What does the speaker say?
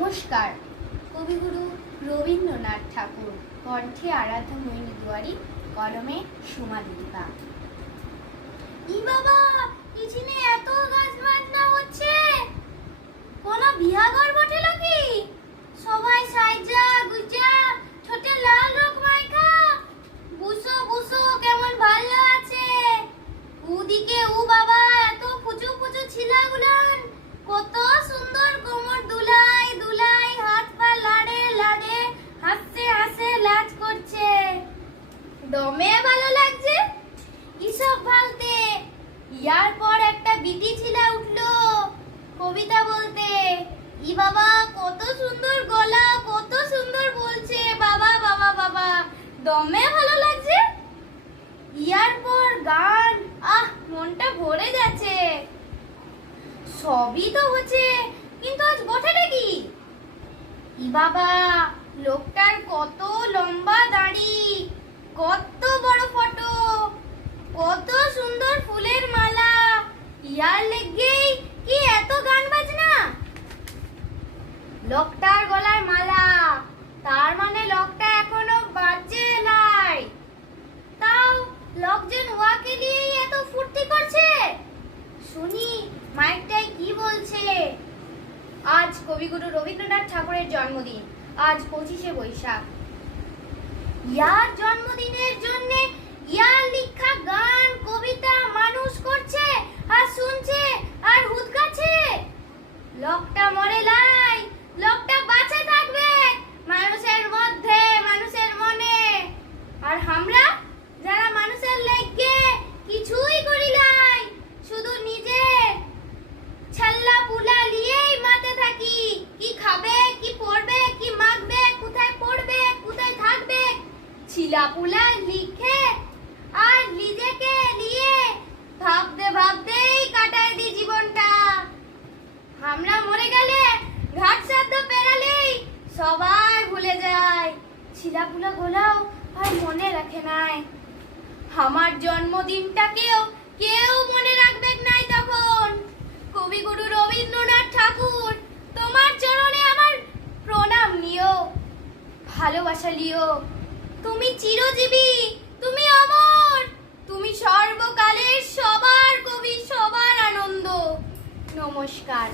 নমস্কার। কবিগুরু রবীন্দ্রনাথ ঠাকুর, কণ্ঠে আরাধ্য মোহিনী দুয়ারি, কলমে সুমা দিদিপা। ই বাবা, পিছনে এত গাছ বাজনা হচ্ছে, কোন বিহাঘর বটে নাকি? সবাই সাইজা গুজা ঠোঁটে লাল রং মাইখা বুসো বুসো কেমন ভালো আছে। ওদিকে ও বাবা, এত ফুচু ফুচু ছিলাগুলান কত সুন্দর কোমর দুলাই দুলাই, হাত পা লাড়ে লাড়ে, হাসছে হাসে লাজ করছে। দমে ভালো লাগছে ইসব ভালতে। ইয়ার পর একটা বিটি ছিলা উঠলো কবিতা বলতে। ই বাবা, কত সুন্দর গলা, কত সুন্দর বলছে। বাবা বাবা বাবা, দমে ভালো লাগছে। ইয়ার পর গান, মনটা ভরে যাচ্ছে। সবই তো হচ্ছে, কিন্তু আজ বটেটা কি? ই বাবা, লোকটার কত লম্বা দাড়ি, কত বড় ফটো, কত সুন্দর ফুলের মালা। ইয়ার লেগেই কি এত গান বাজনা? লোকটার গলায় মালা, তার মানে লোকটা এখনো বাজে নাই। তাও লোকজন ওয়াকে নিয়ে এত ফুর্তি করছে। শুনি মাইকটাই কি বলছে। আজ কবিগুরু রবীন্দ্রনাথ ঠাকুরের জন্মদিন, আজ 25শে বৈশাখ। ইয়ার জন্মদিনের জন্য ইয়ার লিখা গান কবিতা মানুষ করছে আর শুনছে আর হুদকাচ্ছে। লোকটা মরে লাই, লোকটা বাঁচে থাকবে মানুষের মধ্যে, মানুষের মনে। আর আমরা যারা মানুষের লেগে কিছুই করি লাই, শুধু নিজে ছাল্লা পুলা লিয়েই মাতে থাকি। কি খাবে, কি পড়বে, কি মাখবে, কোথায় পড়বে, কোথায় থাকবে, ছিলা পুলা লিখে আর নিজেকে নিয়ে ভাবতে ভাবতেই কাটায় দি জীবনটা। আমরা মরে গেলে ঘাট সাধ্য পেরালেই সবাই ভুলে যায়, ছিলাপুলা গোলাও আর মনে রাখে নাই। আমার জন্মদিনটাকেও কেউ মনে রাখবে নাই তখন। কবিগুরু রবীন্দ্রনাথ ঠাকুর, তোমার চরণে আমার প্রণাম নিও, ভালোবাসা লিও। তুমি চিরজীবী, তুমি অমর, তুমি সর্বকালের সবার কবি, সবার আনন্দ। নমস্কার।